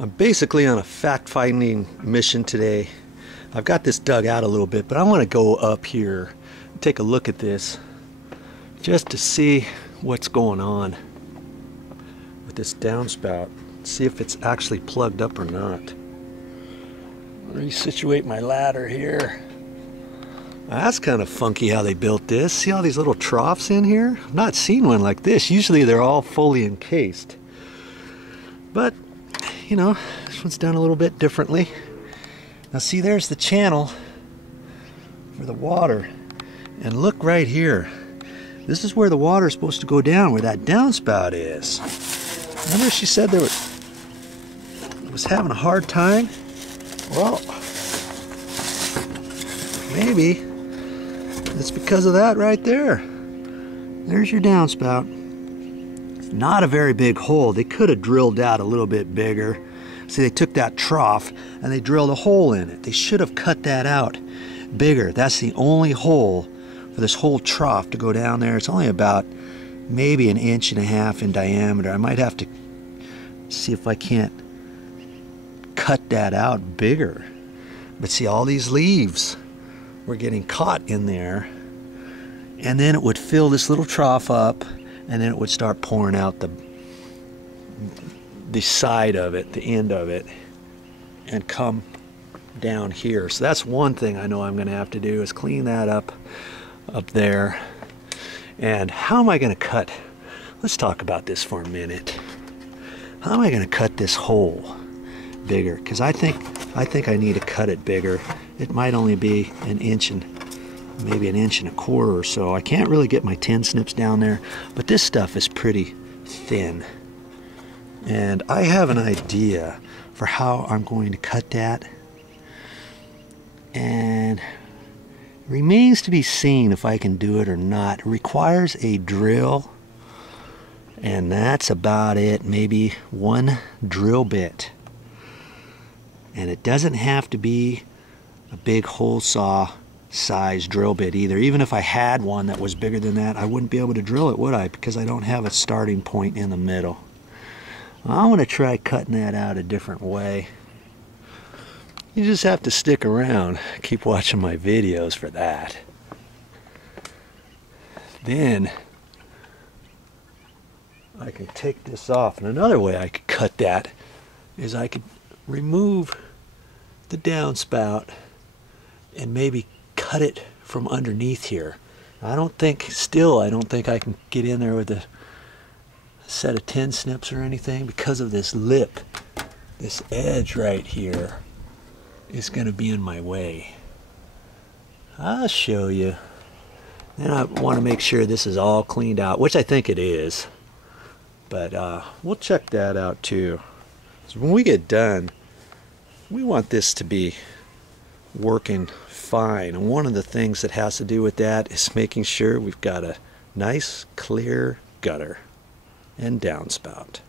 I'm basically on a fact-finding mission today. I've got this dug out a little bit, but I want to go up here and take a look at this just to see what's going on with this downspout. See if it's actually plugged up or not. Let me situate my ladder here. That's kind of funky how they built this. See all these little troughs in here? I've not seen one like this. Usually they're all fully encased. But, you know, this one's done a little bit differently. Now see, there's the channel for the water. And look right here. This is where the water is supposed to go down, where that downspout is. Remember she said it was having a hard time? Well, maybe it's because of that right there. There's your downspout. It's not a very big hole. They could have drilled out a little bit bigger. See, they took that trough and they drilled a hole in it. They should have cut that out bigger. That's the only hole for this whole trough to go down there. It's only about maybe 1.5 inches in diameter. I might have to see if I can't cut that out bigger. But see, all these leaves were getting caught in there, and then it would fill this little trough up, and then it would start pouring out the side of it, the end of it, and come down here. So that's one thing I know I'm going to have to do, is clean that up there. And how am I going to cut? Let's talk about this for a minute. How am I going to cut this hole bigger? Because I think I need to cut it bigger. It might only be 1 inch and maybe 1.25 inches or so. I can't really get my 10 snips down there, but this stuff is pretty thin. And I have an idea for how I'm going to cut that. And it remains to be seen if I can do it or not. It requires a drill, and that's about it. Maybe 1 drill bit. And it doesn't have to be a big hole saw size drill bit either. Even if I had one that was bigger than that, I wouldn't be able to drill it, would I? Because I don't have a starting point in the middle. I want to try cutting that out a different way. You just have to stick around. Keep watching my videos for that. Then I can take this off. And another way I could cut that is I could remove the downspout and maybe cut it from underneath here. I don't think I can get in there with a set of 10 snips or anything because of this lip. This edge right here is going to be in my way. I'll show you. Then I want to make sure this is all cleaned out, which I think it is. But we'll check that out too. So when we get done, we want this to be working fine. And one of the things that has to do with that is making sure we've got a nice, clear gutter and downspout.